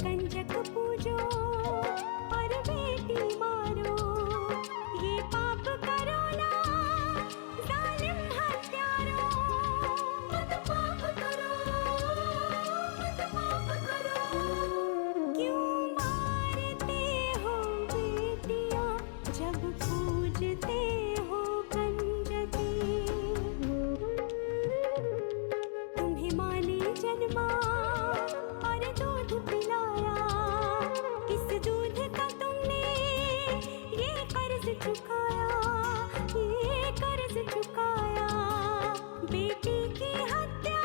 कंजक पूजो और बेटी मारो, ये पाप करो ना जालिम हत्यारों। मत पाप करो, मत पाप करो। क्यों मारते हो बेटियां जब पूजते हो कंजकी। तुम्हें माँ ने जन्मा और दूध पिलाया, इस दूध का तुमने ये कर्ज चुकाया, ये कर्ज चुकाया। बेटी की हत्या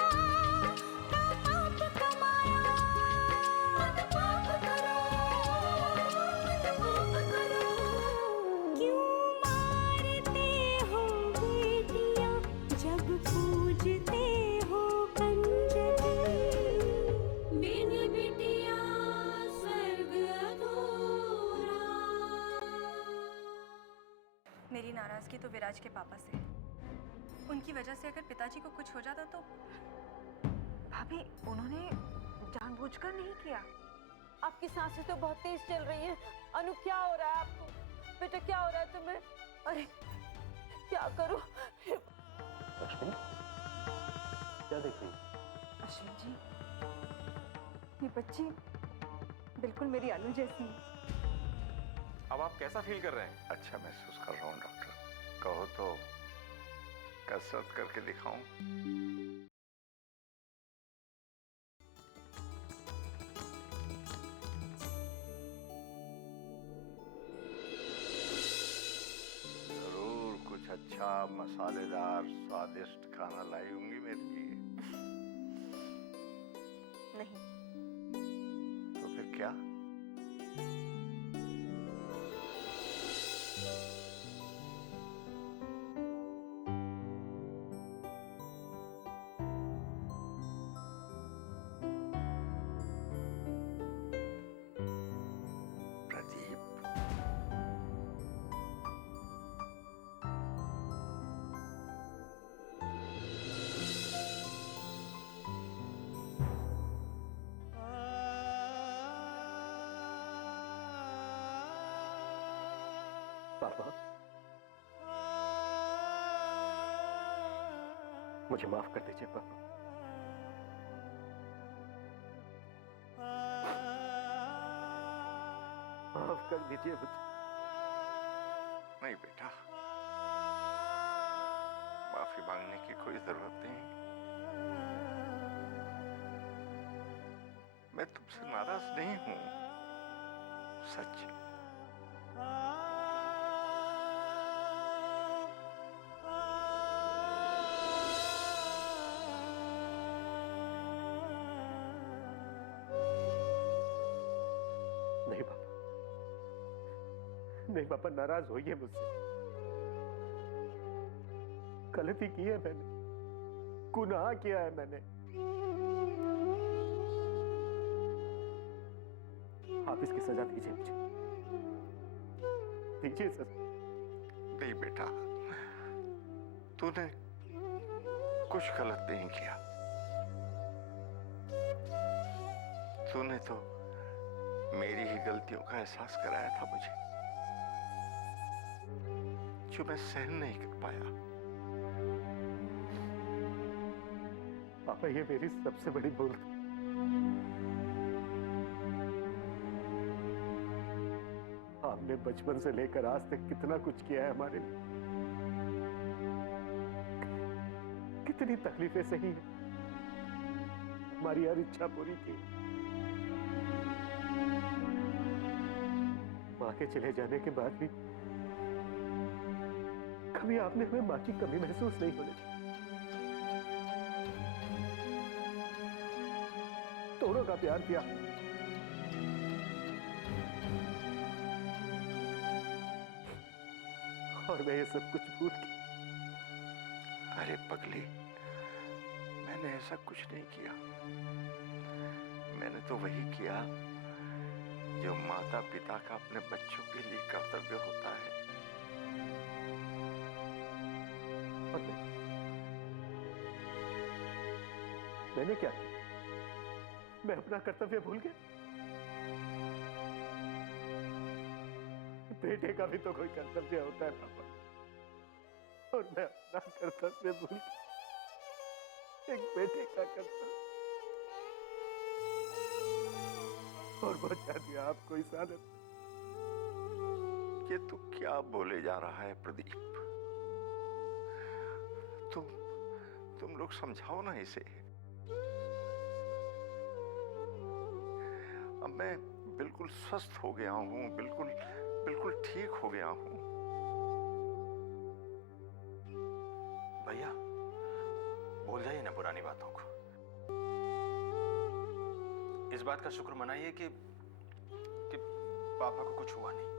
का पाप कमाया। मत पाप करो, मत पाप करो। क्यों मारते हो बेटियां जब पूजते हो कंजकी। मेरी बेटिया स्वर्ग अधूरा। मेरी नाराजगी तो विराज के पापा से। उनकी वजह से अगर पिताजी को कुछ हो जाता तो। भाभी, उन्होंने जानबूझकर नहीं किया। आपकी सांसें तो बहुत तेज चल रही हैं। अनु, क्या हो रहा है आपको? बेटा, क्या हो रहा है तुम्हें? अरे क्या करूं? लक्ष्मी, क्या देख रही है? अश्विन जी, ये बच्ची बिल्कुल मेरी अनु जैसी है। अब आप कैसा फील कर रहे हैं? अच्छा महसूस कर रहा हूँ डॉक्टर। कहो तो कसरत करके दिखाऊं? जरूर कुछ अच्छा मसालेदार स्वादिष्ट खाना लाई होंगी मेरे लिए। नहीं। तो फिर क्या? प्रदीप, पापा, मुझे माफ कर दीजिए पापा। माफ कर दीजिए मुझे। नहीं बेटा, माफी मांगने की कोई जरूरत नहीं। मैं तुमसे नाराज नहीं हूं, सच। नहीं पापा, नहीं पापा, नाराज होइए मुझसे। गलती की है मैंने, गुनाह किया है मैंने। आप इसकी सजा दीजिए मुझे, दीजिए सजा। नहीं बेटा, तूने कुछ गलत नहीं किया। तूने तो मेरी ही गलतियों का एहसास कराया था मुझे, जो मैं सहन नहीं कर पाया। पापा, ये मेरी सबसे बड़ी भूल थी। आपने बचपन से लेकर आज तक कितना कुछ किया है हमारे लिए, कितनी तकलीफें सही है, हमारी हर इच्छा पूरी की। मां के चले जाने के बाद भी कभी आपने हमें मां की कमी महसूस नहीं होने दी। दोनों का प्यार किया। और मैं ये सब कुछ भूल गया। अरे पगली, मैंने ऐसा कुछ नहीं किया। मैंने तो वही किया जो माता पिता का अपने बच्चों के लिए कर्तव्य होता है। मैंने क्या किया? मैं अपना कर्तव्य भूल गया? बेटे का भी तो कोई कर्तव्य होता है पापा, और मैं अपना कर्तव्य भूल के एक बेटे का कर्तव्य, और पहुंचा दिया आपको इस हालत। ये तू क्या बोले जा रहा है प्रदीप? तुम लोग समझाओ ना इसे। अब मैं बिल्कुल स्वस्थ हो गया हूं, बिल्कुल ठीक हो गया हूं। भैया भूल जाइए ना पुरानी बातों को। इस बात का शुक्र मनाइए कि पापा को कुछ हुआ नहीं।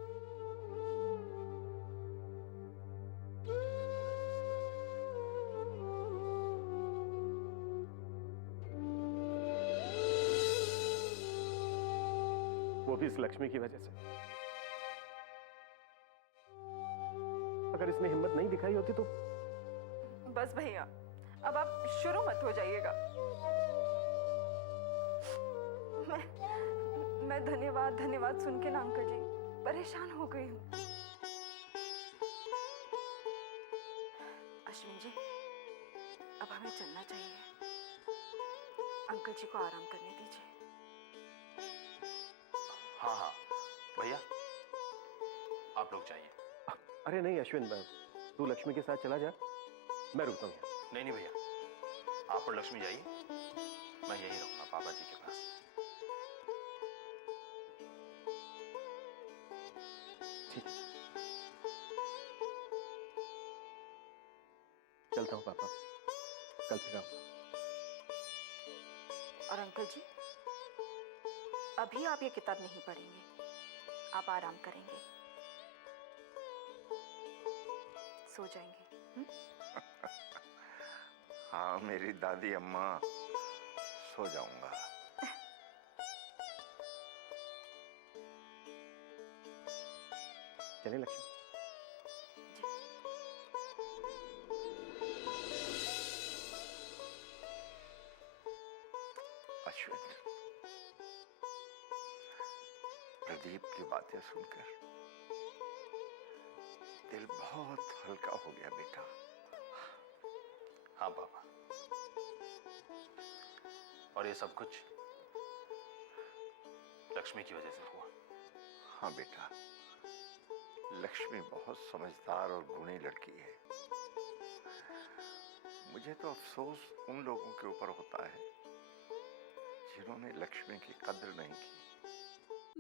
वो भी इस लक्ष्मी की वजह से। अगर इसने हिम्मत नहीं दिखाई होती तो। बस भैया, अब आप शुरू मत हो जाइएगा। मैं धन्यवाद सुन के ना अंकल जी परेशान हो गई हूँ। अश्विन जी, अब हमें चलना चाहिए। अंकल जी को आराम करने दीजिए। हाँ भैया आप लोग जाइए। अरे नहीं अश्विन, तू लक्ष्मी के साथ चला जा, मैं रुकता हूँ। नहीं भैया, आप और लक्ष्मी जाइए, मैं यही रहूंगा पापा जी के पास। ठीक है, चलता हूँ पापा, कल फिर आऊंगा। और अंकल जी, अभी आप ये किताब नहीं पढ़ेंगे, आप आराम करेंगे, सो जाएंगे। हाँ मेरी दादी अम्मा, सो जाऊंगा। चलें लक्ष्मी? अश्विन, प्रदीप की बातें सुनकर दिल बहुत हल्का हो गया बेटा। हाँ पापा, और ये सब कुछ लक्ष्मी की वजह से हुआ। हाँ बेटा, लक्ष्मी बहुत समझदार और गुणी लड़की है। मुझे तो अफसोस उन लोगों के ऊपर होता है जिन्होंने लक्ष्मी की कद्र नहीं की।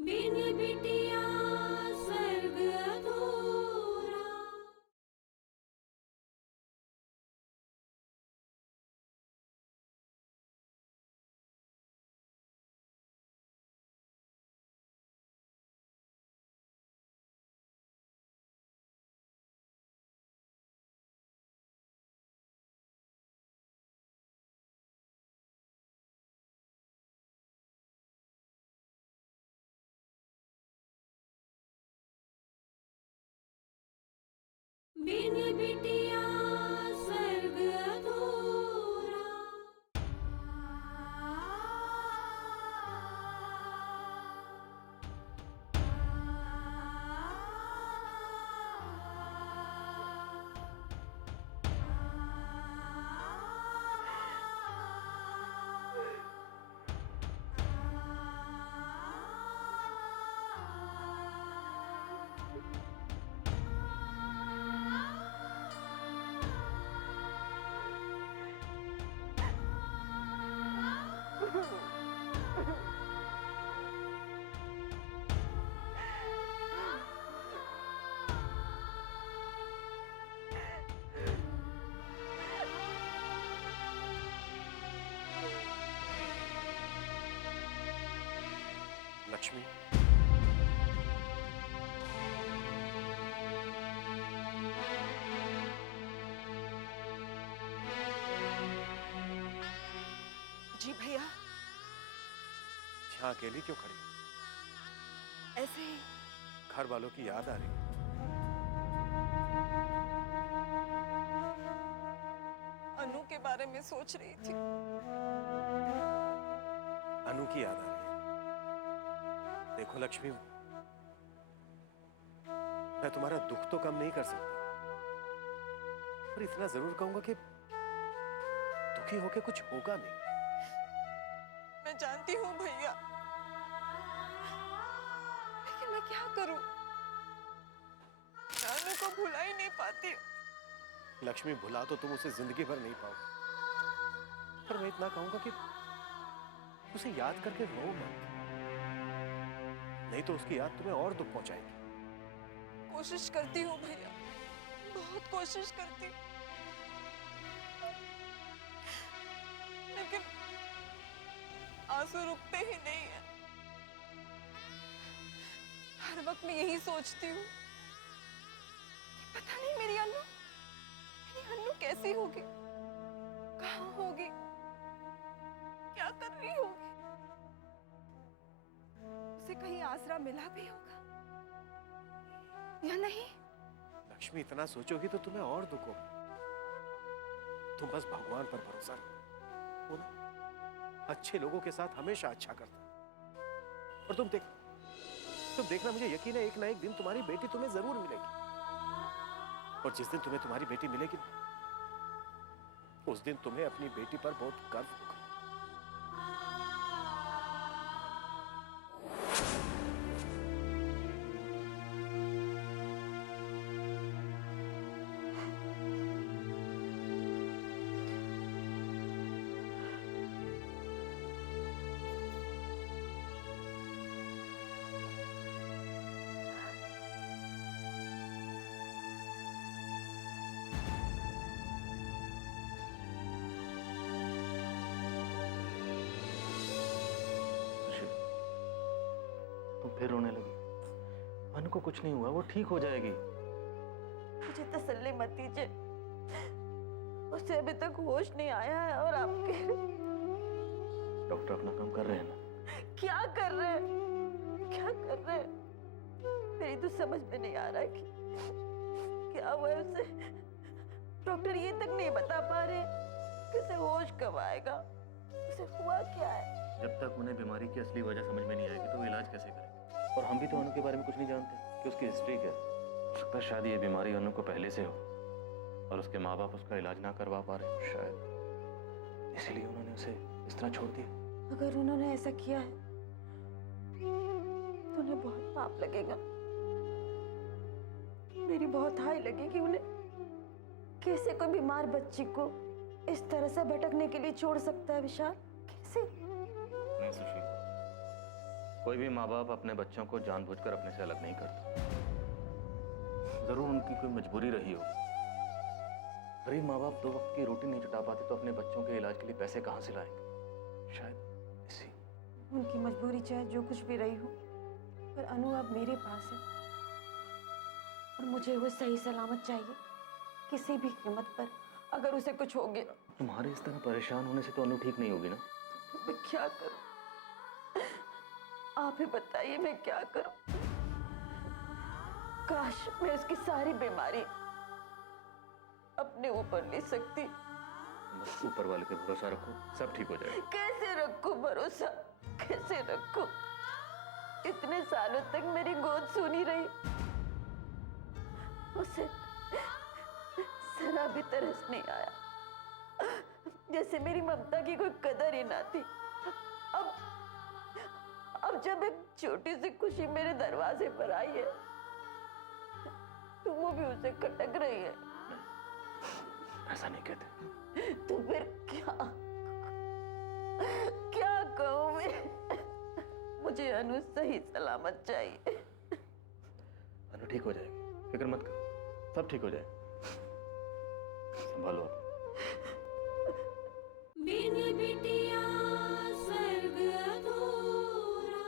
बिन बिटिया स्वर्ग अधूरा। बिन बिटिया स्वर्ग अधूरा। लक्ष्मी, जी भैया, यहाँ अकेली क्यों खड़ी? ऐसे ही। घर वालों की याद आ रही है? अनु के बारे में सोच रही थी। अनु की याद आ रही है? देखो लक्ष्मी, मैं तुम्हारा दुख तो कम नहीं कर सकता, पर इतना जरूर कहूंगा कि दुखी होके कुछ होगा नहीं। मैं जानती हूँ भैया, लेकिन मैं क्या करूं? मैं अनु को भुला ही नहीं पाती। लक्ष्मी, भुला तो तुम उसे जिंदगी भर नहीं पाओगे, पर मैं इतना कहूंगा कि उसे याद करके रो मत, नहीं तो उसकी याद तुम्हें और दुख पहुंचाएगी। कोशिश करती हूँ भैया, बहुत कोशिश करती हूँ, लेकिन आंसू रुकते ही नहीं है। हर वक्त मैं यही सोचती हूँ कि पता नहीं मेरी अनु कैसी होगी, कहाँ होगी, क्या कर रही होगी। उसे कहीं आसरा मिला भी होगा या नहीं? लक्ष्मी, इतना सोचोगी तो तुम्हें और दुख होगा। तुम बस भगवान पर भरोसा रखो, वो ना अच्छे लोगों के साथ हमेशा अच्छा करता है। और तुम देखना, मुझे यकीन है एक ना एक दिन तुम्हारी बेटी तुम्हें जरूर मिलेगी, और जिस दिन तुम्हें तुम्हारी बेटी मिलेगी उस दिन तुम्हें अपनी बेटी पर बहुत गर्व होगा। तुम फिर रोने लगी। अनु को कुछ नहीं हुआ, वो ठीक हो जाएगी। मुझे तसल्ली मत दीजिए, उसे अभी तक होश नहीं आया है। और आपके डॉक्टर अपना काम कर रहे हैं ना? क्या कर रहे हैं, क्या कर रहे हैं? मेरी तो समझ में नहीं आ रहा है कि क्या हुआ है उसे। डॉक्टर ये तक नहीं बता पा रहे कि उसे होश कब आएगा, उसे हुआ क्या है। जब तक उन्हें बीमारी की असली वजह समझ में नहीं आएगी तो वो इलाज कैसे करेंगे? और हम भी तो अनु के बारे में कुछ नहीं जानते कि उसकी हिस्ट्री क्या है। हो सकता है शायद ये बीमारी अनु को पहले से हो और उसके माँ बाप उसका इलाज ना करवा पा रहे हो, शायद इसीलिए उन्होंने उसे इस तरह छोड़ दिया। अगर उन्होंने ऐसा किया है तो उन्हें बहुत पाप लगेगा। मेरी बहुत हाय लगेगी उन्हें। कैसे कोई बीमार बच्ची को इस तरह से भटकने के लिए छोड़ सकता है विशाल? कैसे? नहीं सुशील, कोई भी माँ बाप अपने बच्चों को जानबूझकर अपने से अलग नहीं करता। जरूर उनकी कोई मजबूरी रही हो। गरीब माँ बाप 2 वक्त की रोटी नहीं जुटा पाते तो अपने बच्चों के इलाज के लिए पैसे कहाँ से लाएंगे? शायद इसी। उनकी मजबूरी चाहे जो कुछ भी रही हो, पर अनु अब मेरे पास है और मुझे वो सही सलामत चाहिए। किसी भी कीमत पर अगर उसे कुछ हो गया। तुम्हारे इस तरह परेशान होने से तो अनु ठीक नहीं होगी ना? मैं क्या करूं? आप ही बताइए, मैं क्या करूं? काश मैं उसकी सारी बीमारी अपने ऊपर ले सकती। बस ऊपर वाले पे भरोसा रखो, सब ठीक हो जाएगा। कैसे रखूं भरोसा, कैसे रखूं? इतने सालों तक मेरी गोद सुनी रही, उसे जरा भी तरस नहीं आया, जैसे मेरी ममता की कोई कदर ही ना थी। अब जब एक छोटी सी खुशी मेरे दरवाजे पर आई है तो वो भी उसे खटक रही है। ऐसा नहीं कहते। तो फिर क्या कहूं मैं? मुझे अनु सही सलामत चाहिए। अनु ठीक हो जाएगी, फिक्र मत करो, सब ठीक हो जाएगा। संभालो अपने। बिन बिटिया स्वर्ग अधूरा।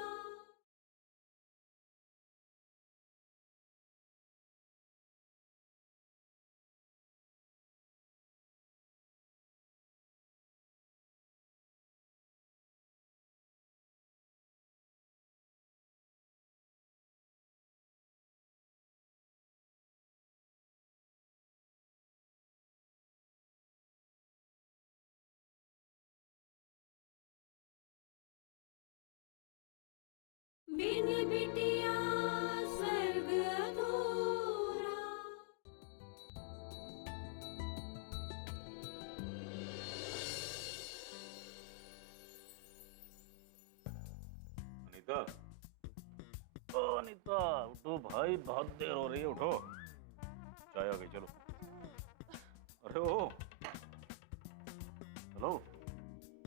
बिन बिटिया स्वर्ग अधूरा। उठो भाई, बहुत देर हो रही है, उठो। चाय आ गई, चलो। अरे ओ, चलो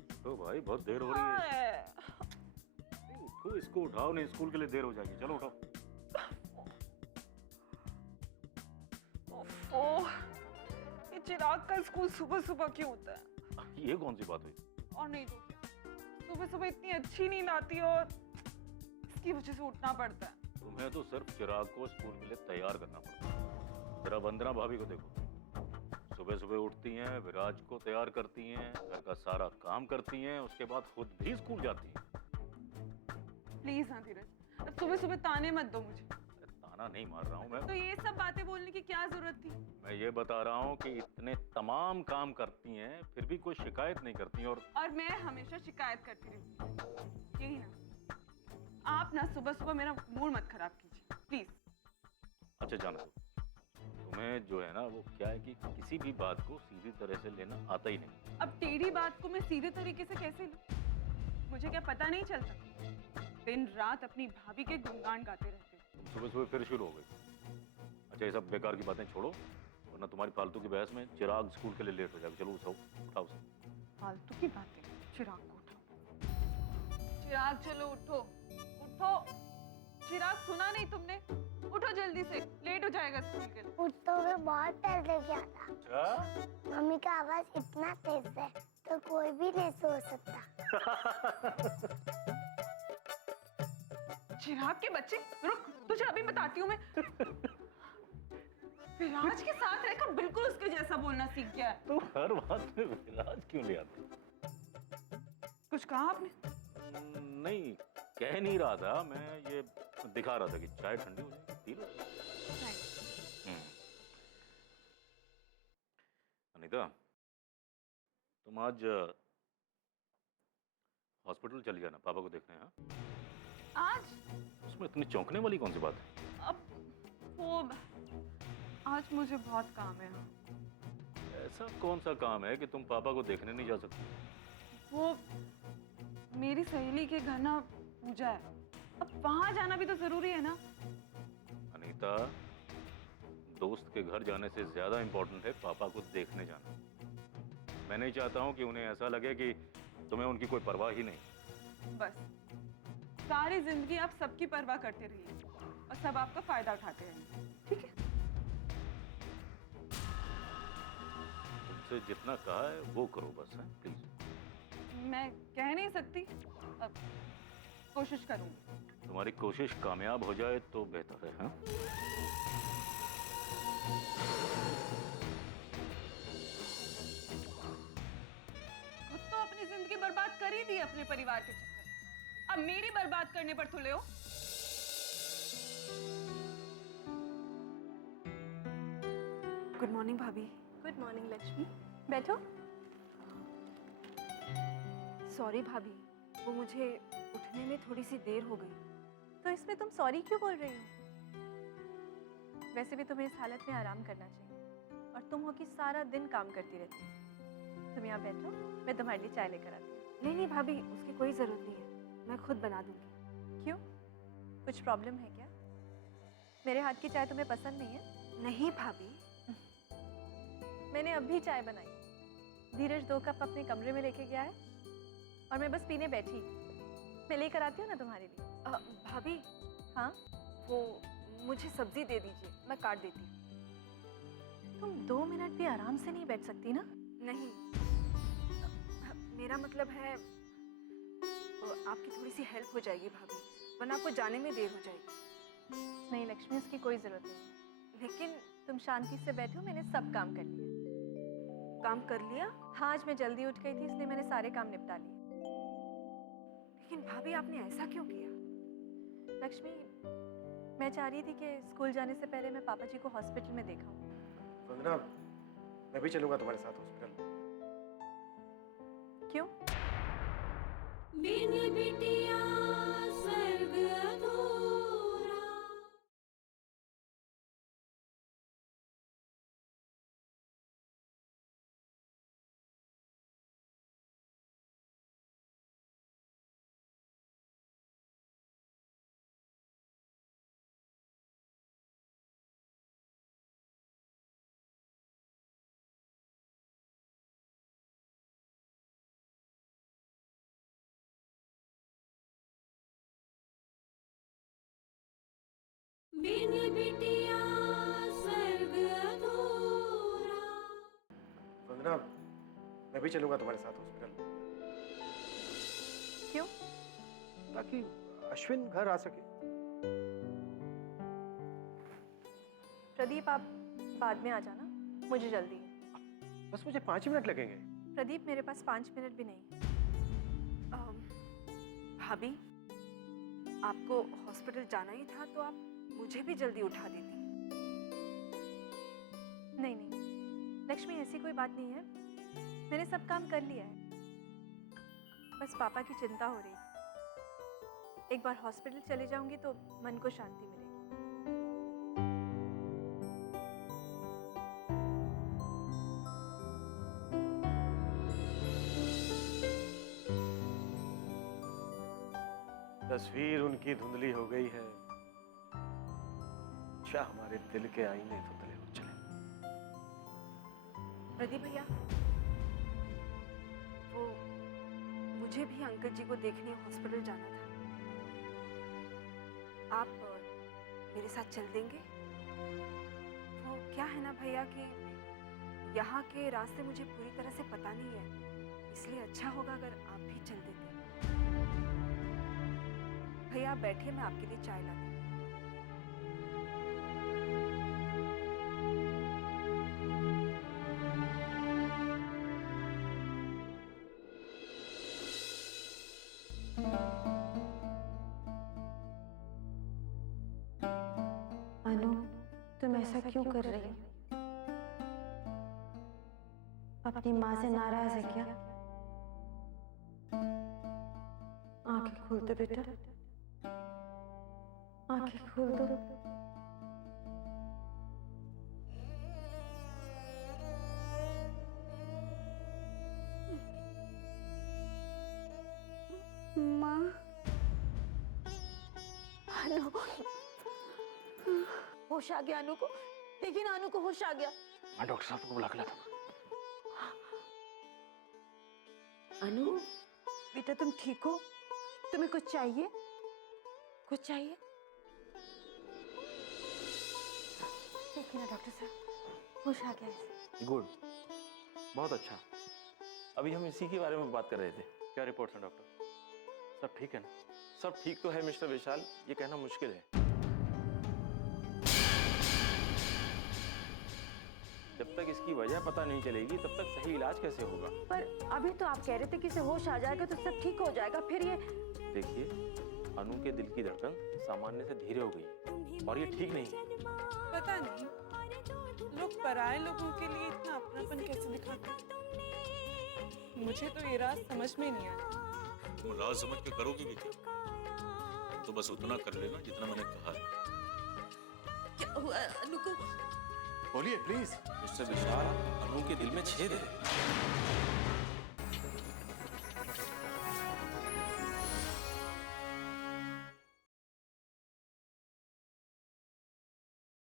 उठो भाई, बहुत देर हो रही है। उठो, इसको उठाओ, नहीं स्कूल के लिए देर हो जाएगी। चलो उठो। ओह, ये चिराग का स्कूल सुबह सुबह क्यों होता है? ये कौन सी बात हुई? और नहीं तो क्या, सुबह सुबह इतनी अच्छी नींद आती है और इसकी वजह से उठना पड़ता है। तुम्हें तो सिर्फ चिराग को स्कूल के लिए तैयार करना पड़ता है। जरा वंदना भाभी को देखो, सुबह सुबह उठती हैं, विराज को तैयार करती हैं, घर का सारा काम करती हैं, उसके बाद खुद भी स्कूल जाती हैं। प्लीज ना धीरज, अब सुबह सुबह ताने मत दो मुझे। ताना नहीं मार रहा हूँ मैं। तो ये सब बातें बोलने की क्या जरूरत थी? मैं ये बता रहा हूँ कि इतने तमाम काम करती हैं, फिर भी कोई शिकायत नहीं करती। और मैं हमेशा शिकायत करती रहती, यही ना। आप ना सुबह सुबह मेरा मूड मत खराब कीजिए प्लीज। अच्छा जाना दो, तुम्हें जो है ना वो क्या है कि किसी भी बात को सीधी तरह से लेना आता ही नहीं। अब टेढ़ी बात को मैं सीधे तरीके से कैसे लूं? मुझे क्या पता नहीं चलता? दिन रात अपनी भाभी के गुणगान गाते रहते हैं। तुम सुबह सुबह फिर शुरू हो गई। अच्छा ये सब बेकार की बातें छोड़ो, वरना तुम्हारी फालतू की बहस में चिराग स्कूल के लिए लेट हो जाएगा। चलो उठाओ, उठाओ उसे। फालतू की बातें, चिराग को उठाओ। चिराग चलो उठो, उठो। चिराग सुना नहीं तुमने? उठो जल्दी से, लेट हो जाएगा स्कूल के लिए। उठ तो मैं बहुत पहले गया था। अच्छा? मम्मी का आवाज इतना तेज है तो कोई भी नहीं सो सकता। चिराग के बच्चे, रुक, तुझे अभी बताती हूँ मैं। विराज के साथ रहकर बिल्कुल उसके जैसा बोलना सीख गया है। तुम हर बात में विराज क्यों ले आते? कुछ कहा आपने? नहीं, कह नहीं रहा था मैं, ये दिखा रहा था कि चाय ठंडी हो जाएगी, पी लो। अनीता, तुम आज हॉस्पिटल चली जाना, पापा को देखने। हाँ, आज? उसमें इतनी चौंकने वाली कौन सी बात है? अब वो, आज मुझे बहुत काम है। ऐसा कौन सा काम है कि तुम पापा को देखने नहीं जा सकती? वो मेरी सहेली के घर ना पूजा है, अब वहां जाना भी तो जरूरी है ना। अनीता, दोस्त के घर जाने से ज्यादा इम्पोर्टेंट है पापा को देखने जाना। मैं नहीं चाहता हूँ कि उन्हें ऐसा लगे कि तुम्हें उनकी कोई परवाह ही नहीं। बस सारी जिंदगी आप सबकी परवाह करते रहिए और सब आपका फायदा उठाते रहेंगे, ठीक है? तुमसे जितना कहा है वो करो बस, है प्लीज। मैं कह नहीं सकती, अब कोशिश करूंगी। तुम्हारी कोशिश कामयाब हो जाए तो बेहतर है। हाँ? खुद तो अपनी जिंदगी बर्बाद कर ही दी अपने परिवार के चक्कर, अब मेरी बर्बाद करने पर तुले हो। गुड मॉर्निंग भाभी। गुड मॉर्निंग लक्ष्मी, बैठो। सॉरी भाभी, वो मुझे उठने में थोड़ी सी देर हो गई। तो इसमें तुम सॉरी क्यों बोल रही हो? वैसे भी तुम्हें इस हालत में आराम करना चाहिए, और तुम हो कि सारा दिन काम करती रहती हो। तुम यहाँ बैठो, मैं तुम्हारे लिए चाय लेकर आती हूँ। नहीं नहीं भाभी, उसकी कोई ज़रूरत नहीं है, मैं खुद बना दूंगी। क्यों, कुछ प्रॉब्लम है क्या? मेरे हाथ की चाय तुम्हें पसंद नहीं है? नहीं भाभी, मैंने अभी चाय बनाई, धीरज 2 कप अपने कमरे में लेके गया है और मैं बस पीने बैठी। मैं लेकर आती हूँ ना तुम्हारे लिए। भाभी, हाँ? वो मुझे सब्जी दे दीजिए, मैं काट देती हूँ। तुम 2 मिनट भी आराम से नहीं बैठ सकती ना? नहीं, मेरा मतलब है आपकी थोड़ी सी हेल्प हो जाएगी भाभी, वरना आपको जाने में देर हो जाएगी। नहीं लक्ष्मी, उसकी कोई ज़रूरत नहीं। लेकिन तुम शांति से बैठो, मैंने सब काम कर लिया। काम कर लिया? हाँ, आज मैं जल्दी उठ गई थी इसलिए मैंने सारे काम निपटा लिए। लेकिन भाभी आपने ऐसा क्यों किया? लक्ष्मी, मैं चाह रही थी कि स्कूल जाने से पहले मैं पापा जी को हॉस्पिटल में देखा हूँ। वंदना, मैं भी चलूंगा तुम्हारे साथ हॉस्पिटल। क्यों? बिन बिटिया स्वर्ग अधूरा। बिन बिटिया स्वर्ग अधूरा। वंदना, मैं भी चलूंगा तुम्हारे साथ हॉस्पिटल, क्यों? ताकि अश्विन घर आ सके। प्रदीप, आप बाद में आ जाना, मुझे जल्दी है। बस मुझे 5 मिनट लगेंगे। प्रदीप, मेरे पास 5 मिनट भी नहीं। भाभी, आपको हॉस्पिटल जाना ही था तो आप मुझे भी जल्दी उठा देती। नहीं नहीं लक्ष्मी, ऐसी कोई बात नहीं है, मैंने सब काम कर लिया है। बस पापा की चिंता हो रही है। एक बार हॉस्पिटल चले जाऊंगी तो मन को शांति मिलेगी। तस्वीर उनकी धुंधली हो गई है, क्या हमारे दिल के आईने धुंधले हो चले। प्रदीप भैया, वो मुझे भी अंकल जी को देखने हॉस्पिटल जाना था। आप मेरे साथ चल देंगे? वो क्या है ना भैया कि यहाँ के रास्ते मुझे पूरी तरह से पता नहीं है, इसलिए अच्छा होगा अगर आप भी चल देते। भैया आप बैठिए, मैं आपके लिए चाय लाती हूँ। अनु, तुम ऐसा क्यों कर रही हो? अपनी माँ से नाराज है क्या? आंखें खोल दो बेटा, आंखें खोल दो। माँ, अनु, होश आ गया अनु को, देखिए ना अनु को होश आ गया। मैं डॉक्टर साहब को बुला के लाता हूँ। अनु बेटा, तुम ठीक हो? तुम्हें कुछ चाहिए? कुछ चाहिए? देखिए ना डॉक्टर साहब, होश आ गया इसे। गुड, बहुत अच्छा। अभी हम इसी के बारे में बात कर रहे थे। क्या रिपोर्ट्स हैं डॉक्टर? सब ठीक है ना? सब ठीक तो है मिस्टर विशाल, ये कहना मुश्किल है। जब तक इसकी वजह पता नहीं चलेगी तब तक सही इलाज कैसे होगा? पर अभी तो आप कह रहे थे कि इसे होश आ जाएगा तो सब ठीक हो जाएगा, फिर ये। देखिए, अनु के दिल की धड़कन सामान्य से धीरे हो गई है और ये ठीक नहीं है। पता नहीं लोग पराये लोगों के लिए इतना अपनापन कैसे दिखाते हैं। मुझे तो ये राज समझ में नहीं आया। तुम राज समझ के करोगी भी क्या? तो बस उतना कर लेना जितना मैंने कहा है। क्या हुआ अनु को? बोलिए प्लीज। मिस्टर विशाल, अनु के दिल में छेद है।